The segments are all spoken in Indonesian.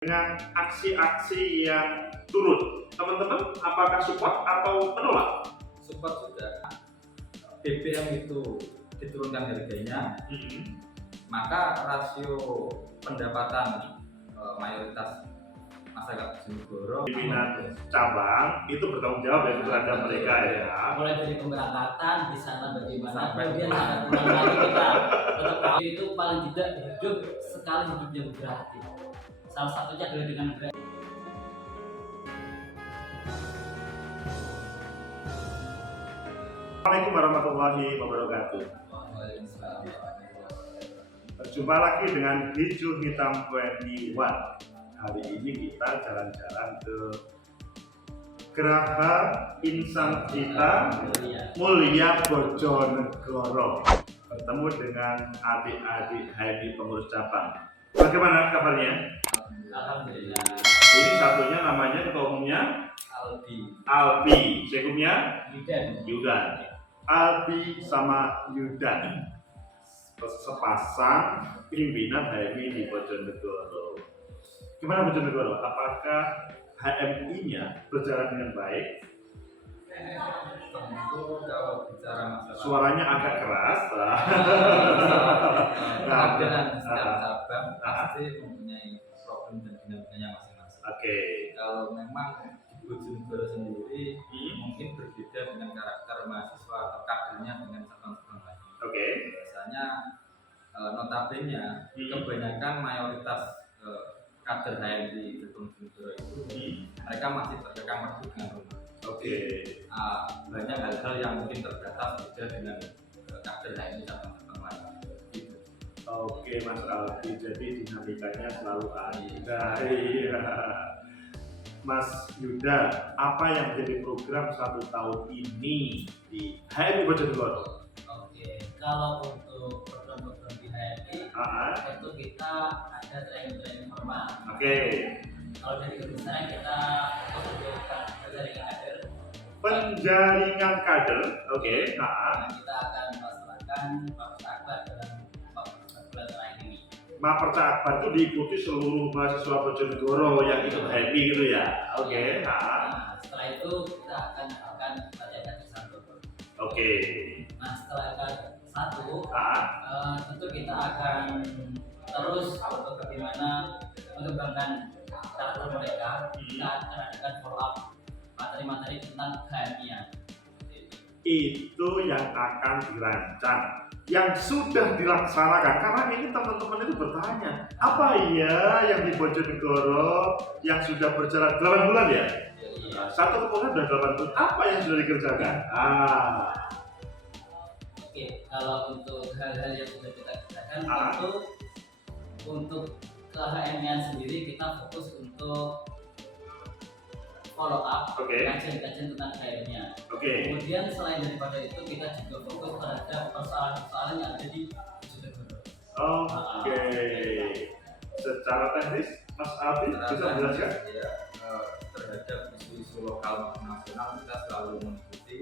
dengan aksi-aksi yang turun. Teman-teman, apakah support atau menolak? Support juga. BBM itu diturunkan harganya, maka rasio pendapatan mayoritas masyarakat Bojonegoro Pimpinan cabang itu bertanggung jawab ya terhadap mereka ya. Mulai dari pemberangkatan di sana bagaimana, Sampai kemudian sampai pulang lagi kita tetap tahu itu paling tidak hidup sekali hidup yang berarti. Salah satunya adalah dengan berarti. Assalamualaikum warahmatullahi wabarakatuh. Berjumpa lagi dengan Hijau Hitam 21. Hari ini kita jalan-jalan ke Geraha Insan Cita Mulia Bojonegoro, bertemu dengan adik-adik HMI pengurus cabang. Bagaimana kabarnya? Alhamdulillah. Ini satunya namanya ketua umumnya Albi, sekumnya Yudan. Albi sama Yudan, sepasang pimpinan HMI di Bojonegoro. Gimana Bojonegoro? Apakah HMI-nya berjalan dengan baik? tentu kalau bicara masalah Suaranya agak keras. kehadiran setiap cabang pasti mempunyai problem dan dinamikanya masing-masing. Oke. Kalau memang di Bojonegoro sendiri mungkin berbeda dengan karakter mahasiswa atau kadernya dengan cabang-cabang lain. Oke. Biasanya notabene kebanyakan mayoritas kader HMI di Bojonegoro itu mereka masih terkekang waktu dengan rumah. Oke. Banyak hal-hal yang mungkin terbatas beda dengan kader HMI cabang-cabang lain. Gitu. Oke Mas Albi, jadi dinamikanya selalu ada. Iya. Mas Yuda, apa yang menjadi program 1 tahun ini di HMI Bojonegoro? Oke, kalau untuk program-program di HMI itu kita ada training formal. Oke. Kalau dari kebesaran kita untuk penjaringan kader. Penjaringan kader, oke. Kita akan melaksanakan Maperca Akbar dalam 4 bulan terakhir ini. Maperca Akbar itu diikuti seluruh mahasiswa Bojonegoro yang ikut HMI gitu ya. Oke. Nah, setelah itu kita akan melakukan latihan kader 1. Oke. Nah, setelah kader 1, tentu kita akan terus untuk bagaimana mengembangkan karakter mereka. Kita akan adakan follow up materi-materi tentang HMI. Itu yang akan dirancang, yang sudah dilaksanakan. Karena ini teman-teman itu bertanya, apa ya yang di Bojonegoro yang sudah berjalan 8 bulan ya? Satu kemudian sudah 8 bulan, apa yang sudah dikerjakan? Oke, kalau untuk hal-hal yang sudah kita kerjakan, tentu untuk ke HMI sendiri kita fokus untuk follow up kajian-kajian tentang HMI. Kemudian selain daripada itu kita juga fokus terhadap persoalan-persoalan yang ada di Bojonegoro. Oke. Secara teknis, Mas Albi bisa menjelaskan? Ya, terhadap isu-isu lokal maupun nasional kita selalu mengikuti,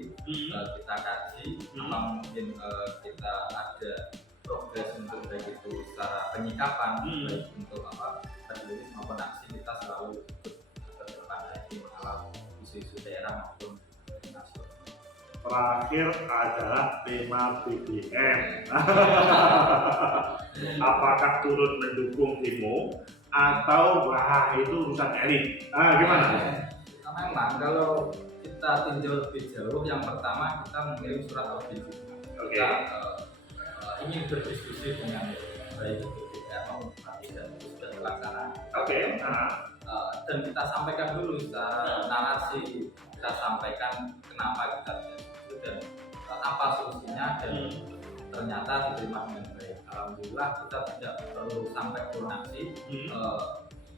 kita kaji, apa mungkin kita ada progres untuk baik itu secara penyikapan, baik untuk teknis maupun aksi kita selalu isu-isu daerah maupun nasional. Terakhir adalah tema BBM. Apakah turut mendukung demo atau wah itu urusan elit? Gimana? Memang kalau kita tinjau lebih jauh, yang pertama kita mengirim surat audit. Kita ingin berdiskusi dengan baik itu DPR maupun partai dan itu sudah terlaksana. Dan kita sampaikan dulu secara narasi, kita sampaikan kenapa kita itu dan apa solusinya, dan ternyata diterima dengan baik. Alhamdulillah kita tidak perlu sampai donasi.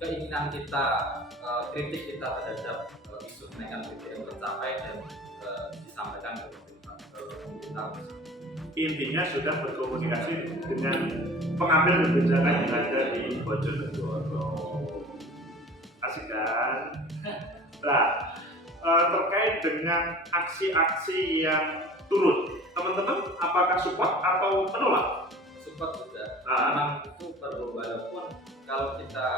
Keinginan kita, kritik kita terhadap isu kenaikan BBM tercapai dan disampaikan ke pemerintah. Intinya sudah berkomunikasi dengan pengambil kebijakan yang ada di Bojonegoro. Asik kan? Nah, terkait dengan aksi-aksi yang turun, teman-teman apakah support atau menolak? Support juga. Memang itu perlu, walaupun kalau kita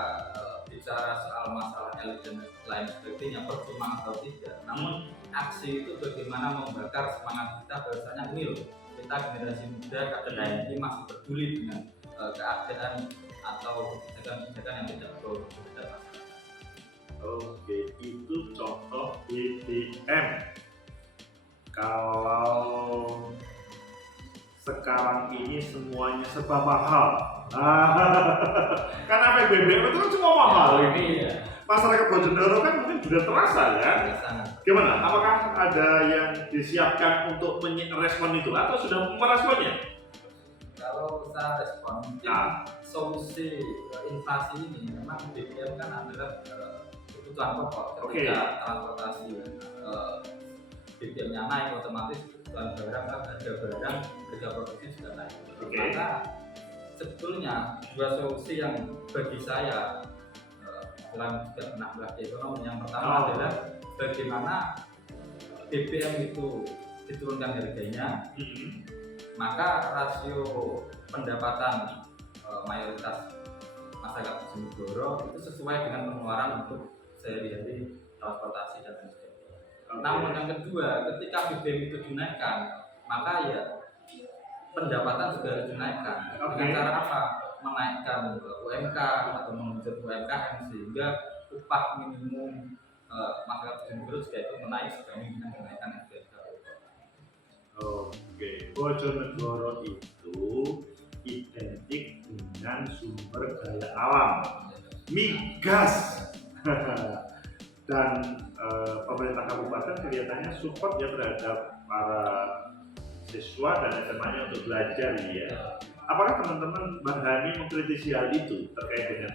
bicara soal masalah elit dan lain sebagainya, percuma atau tidak, namun aksi itu bagaimana membakar semangat kita bahwasanya ini loh, kita generasi muda kadang ini masih peduli dengan keadaan atau kebijakan-kebijakan yang tidak produktif pada masyarakat. Oke, itu contoh BBM. Kalau sekarang ini semuanya serba mahal. Kan efek BBM itu kan cuma mahal ini. Iya. Masyarakat Bojonegoro kan mungkin juga terasa ya. Sangat. Gimana? Apakah ada yang disiapkan untuk merespon itu atau sudah meresponnya? Kalau saya respon, mungkin solusi inflasi ini memang BBM kan adalah kebutuhan pokok. Ketika transportasi BBM-nya naik, otomatis kebutuhan barang, harga produksi juga naik. Maka sebetulnya dua solusi yang bagi saya dalam juga pernah belajar ekonomi, yang pertama adalah bagaimana BBM itu diturunkan harganya, maka rasio pendapatan mayoritas masyarakat Bojonegoro itu sesuai dengan pengeluaran untuk sehari-hari transportasi dan lain sebagainya. Namun yang kedua, ketika BBM itu dinaikkan, maka ya pendapatan juga harus dinaikkan. Dengan cara apa? Menaikkan UMK atau mengenjot UMKM sehingga upah minimum masyarakat Bojonegoro juga itu menaik sebanding dengan kenaikan harga. Oke, Bojonegoro itu identik dengan sumber daya alam, migas, dan pemerintah kabupaten kelihatannya support ya terhadap para siswa dan SMA-nya untuk belajar ya. Apakah teman-teman Hani mengkritisi hal itu terkait dengan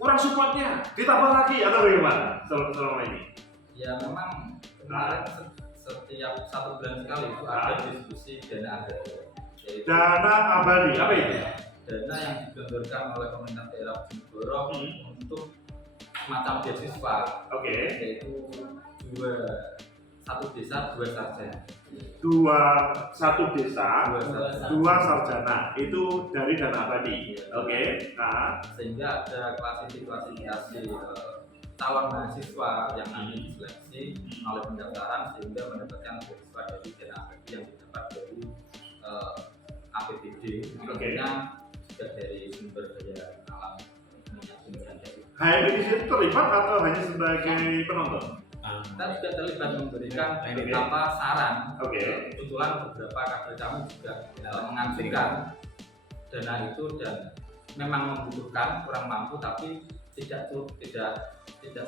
kurang supportnya, ditambah lagi atau bagaimana selama ini? Ya memang kemarin setiap 1 bulan sekali itu ada diskusi dana abadi. Dana abadi apa itu? Dana yang digelontorkan oleh pemerintah daerah Bojonegoro untuk semacam beasiswa. Yaitu satu desa 2 sarjana. Satu desa, 2 sarjana itu dari dana abadi. Sehingga ada klasifikasi calon mahasiswa yang nanti diseleksi oleh pendaftaran sehingga mendapatkan beasiswa dari dana abadi yang didapat dari APBD, tentunya juga dari sumber daya alam minyak bumi dan gas. HMI di situ terlibat atau hanya sebagai penonton? Kita juga terlibat memberikan saran. Kebetulan beberapa kader kami juga mengajukan dana itu dan memang membutuhkan, kurang mampu tapi tidak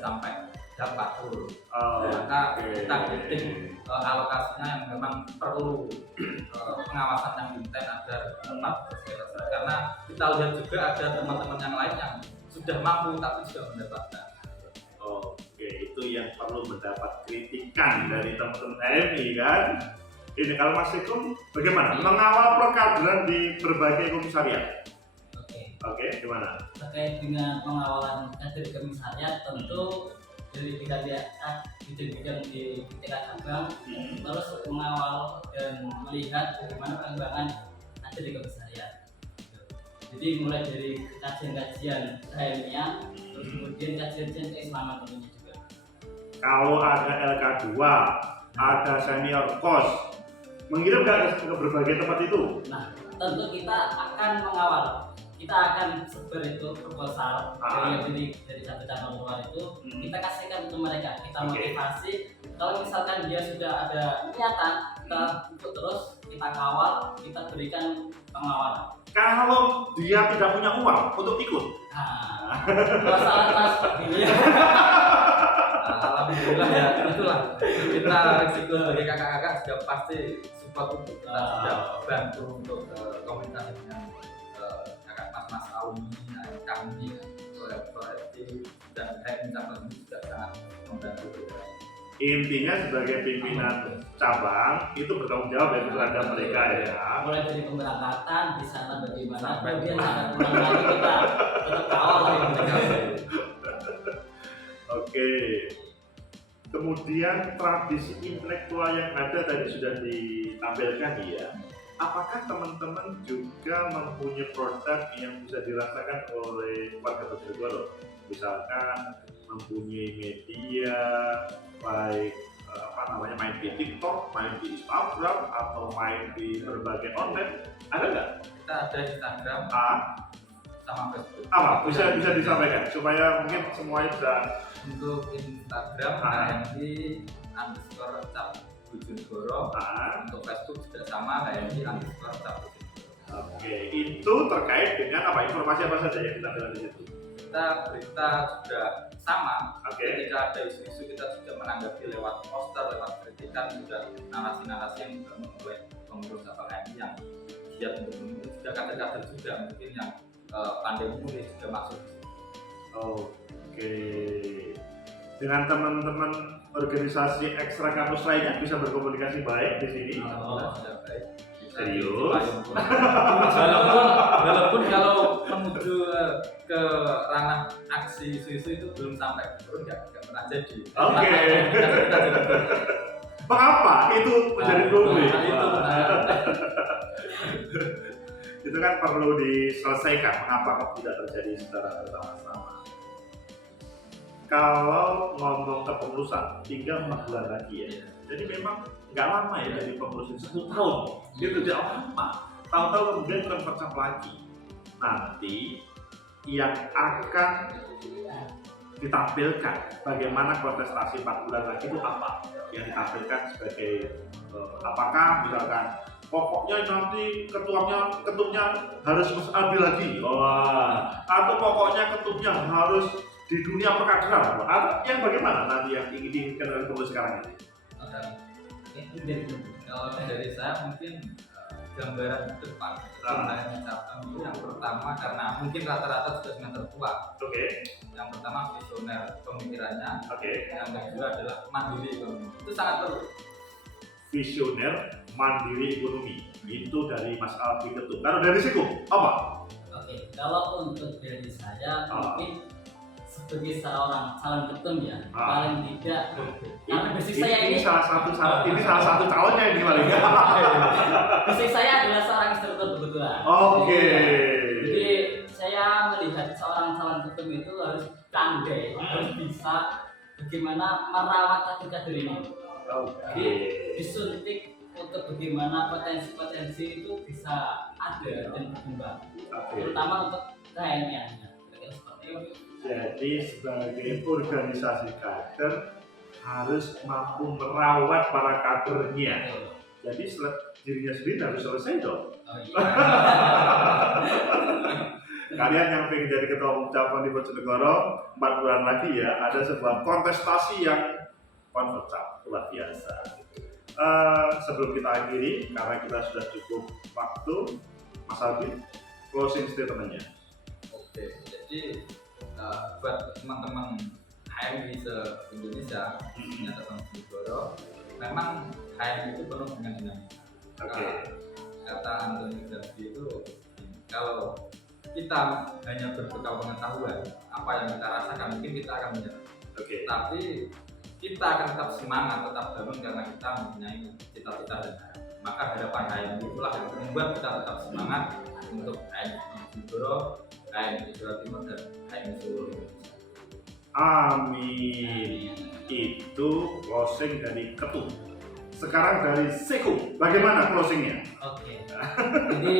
sampai dapat turun. Maka kita kritik alokasinya yang memang perlu pengawasan yang intens agar tepat selesai. Karena kita lihat juga ada teman-teman yang lain yang sudah mampu tapi sudah mendapatkan. Itu yang perlu mendapat kritikan dari teman-teman HMI kan. Ini kalau Mas Ikum bagaimana mengawal perkaderan di berbagai komisariat? Gimana? Terkait dengan pengawalan kader komisariat, tentu dari bidang di tingkat cabang terus mengawal dan melihat bagaimana perkembangan kader di komisariat. Jadi mulai dari kajian-kajian HMI-nya, terus kemudian kajian-kajian keislaman tentunya juga. Kalau ada LK2, ada senior kos, mengirim ke berbagai tempat itu? Nah, tentu kita akan mengawal. Kita akan sebar itu proposal dari satu cabang luar itu, kita kasihkan ke mereka, kita motivasi. Kalau misalkan dia sudah ada niatan, kita ikut terus, kita kawal, kita berikan pengawalan. Kalau dia tidak punya uang untuk ikut? Masalah ini. Alhamdulillah ya, itulah kita risiko sebagai kakak-kakak sudah pasti support untuk kita sudah bantu untuk komunikasi dengan kakak mas alumni, kami, proyek dan cabang ini juga sangat membantu kita. Intinya sebagai pimpinan cabang itu bertanggung jawab ya terhadap mereka ya. Mulai dari pemberangkatan di sana bagaimana, kemudian sampai pulang lagi kita tetap kawal mereka. Kemudian tradisi intelektual yang ada tadi sudah ditampilkan ya. apakah teman-teman juga mempunyai produk yang bisa dirasakan oleh warga Bojonegoro? Misalkan mempunyai media baik main di TikTok, main di Instagram, atau main di berbagai online, ada nggak? Kita ada Instagram sama Facebook. Bisa disampaikan supaya mungkin semuanya bisa. Untuk Instagram HMI_cap Bojonegoro. Untuk Facebook juga sama HMI_cap Bojonegoro. Oke, itu terkait dengan informasi apa saja yang kita bilang di situ? Berita juga sama. Oke. Ketika ada isu-isu kita juga menanggapi lewat poster, lewat kritikan, juga narasi-narasi yang juga memulai pengurus HMI yang siap untuk menulis, juga kader-kader juga mungkin yang pandai menulis juga masuk. Oke. Dengan teman-teman organisasi ekstra kampus lainnya bisa berkomunikasi baik di sini. Sudah baik. Serius? Walaupun kalau menuju ke ranah aksi isu-isu itu belum sampai, belum nggak pernah jadi. Oke. Mengapa itu menjadi problem? Itu kan perlu diselesaikan. Mengapa kok tidak terjadi secara bersama-sama? Kalau ngomong kepengurusan, tinggal 4 bulan lagi ya. Jadi memang nggak lama ya dari pengurusan 1 tahun. Itu tidak lama. Tahu-tahu kemudian terpecah lagi. Nanti yang akan ditampilkan bagaimana kontestasi 4 bulan lagi itu apa? Yang ditampilkan sebagai apakah misalkan pokoknya nanti ketumnya harus Mas Albi lagi, atau pokoknya ketumnya harus di dunia perkaderan, atau yang bagaimana nanti yang ingin diinginkan oleh pengurus sekarang ini? Kalau dari saya mungkin gambaran depan yang pertama karena mungkin rata-rata sudah semester tua. Yang pertama visioner pemikirannya. Yang kedua adalah mandiri ekonomi. Itu sangat perlu. Visioner, mandiri ekonomi. Itu dari Mas Albi Ketum. Kalau dari Siku apa? Kalau untuk dari saya mungkin sebagai seorang calon ketum ya, paling tidak karena basic saya ini salah satu calonnya yang gimana ya? Basic saya adalah seorang instruktur kebetulan. Jadi saya melihat seorang calon ketum itu harus pandai, harus bisa bagaimana merawat kader-kader ini. Jadi disuntik untuk bagaimana potensi-potensi itu bisa ada dan berkembang, terutama untuk KMI-nya. Jadi sebagai organisasi kader harus mampu merawat para kadernya. Jadi dirinya sendiri harus selesai dong. Kalian yang pengen jadi ketua umum cabang di Bojonegoro 4 bulan lagi ya, ada sebuah kontestasi yang konversa luar biasa. Sebelum kita akhiri, karena kita sudah cukup waktu, Mas Albi, closing statement-nya. Jadi buat teman-teman HMI se-Indonesia, khususnya tentang Bojonegoro, memang HMI itu penuh dengan dinamika. Kata Anthony Gardi itu, kalau kita hanya berbekal pengetahuan, apa yang kita rasakan mungkin kita akan menyerah. Tapi kita akan tetap semangat, tetap bangun karena kita mempunyai cita-cita dan harapan. Maka harapan HMI itulah yang membuat kita tetap semangat untuk HMI Bojonegoro, HMI Jawa Timur, dan HMI Solo. Amin. Itu closing dari Ketum. Sekarang dari Seku, bagaimana closingnya? Jadi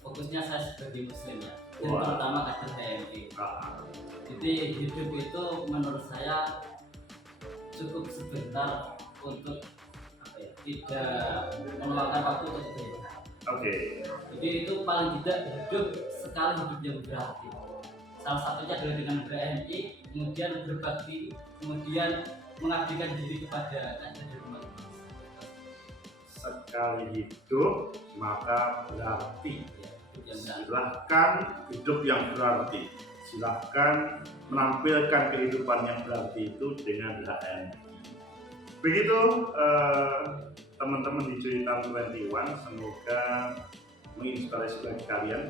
fokusnya saya sebagai muslim ya, dan terutama kader HMI. Jadi hidup itu menurut saya cukup sebentar untuk tidak meluangkan waktu untuk beribadah. Jadi itu paling tidak hidup sekali hidup yang berarti. Salah satunya adalah dengan ber-HMI, kemudian berbakti, kemudian mengabdikan diri kepada kader dan umat. Sekali hidup maka berarti. Silahkan hidup yang berarti. Silahkan menampilkan kehidupan yang berarti itu dengan HMI. Begitu teman-teman di Joitan 21, semoga menginspirasi bagi kalian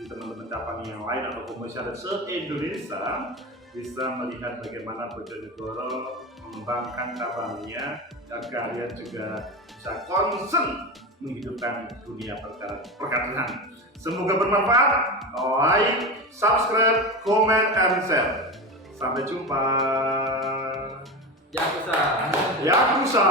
di teman-teman cabang yang lain atau komisaris se-Indonesia bisa melihat bagaimana Bojonegoro mengembangkan cabangnya, dan kalian juga bisa concern menghidupkan dunia perkaderan. Semoga bermanfaat. Like, subscribe, comment, and share. Sampai jumpa. Yakuza. Yakuza.